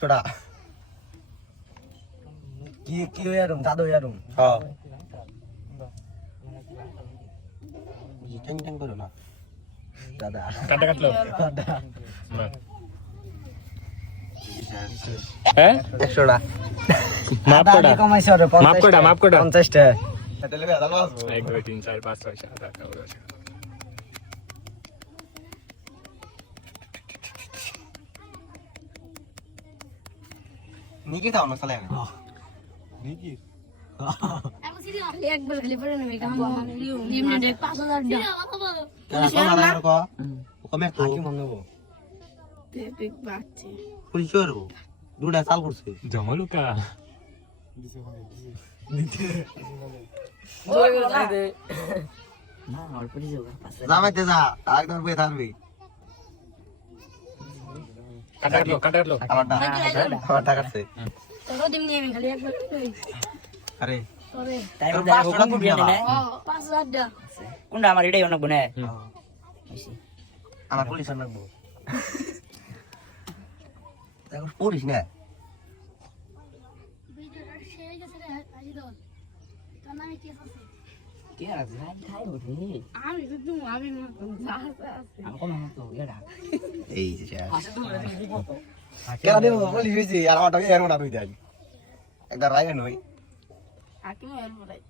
ছোড়া কি কি হইয়ারুম দাদু হইয়ারুম হ্যাঁ ট্যাং ট্যাং করো না দাদা কাটা কাটলো দাদা হ্যাঁ 100 টা মাপ কোটা কমাইছে ওরে মাপ কোটা 50 টা তাহলে দাদা 1 2 3 4 5 6 7 8 9 10 নিকি দাও না সালে নিকি একবার খালি পড়ে নেবে কাম এমনি দেখ 5000 টাকা কমে তো কি মনে হবো পেপিক বাচ্চা পুলিশ করবো দুটা সাল করছে জমালুকা জামাইতে যা একদম বই থাকবি কাটা কাটলো আমার টাকা আছে তোর দিন নিয়ে খালি একবার আরে করে টাইম দাও কোন বিয়ে নে 5000 টাকা কোনটা আমার এটাই অনেক গুনে আমার পুলিশ লাগবো দেখো পুলিশ না ভিডিওটা শেয়ার গেছে রে আজি দল তোর নামে কি আছে কি আছে ভাই খাই উঠি আমি তো তুমি আমি আছে আমি কোন তো এডা এই যে কেন দেবো পুলিশ হয়েছে আর আমার টাকা এর না তুই দেখ একবার রায় নই আকিমো এর বড়াই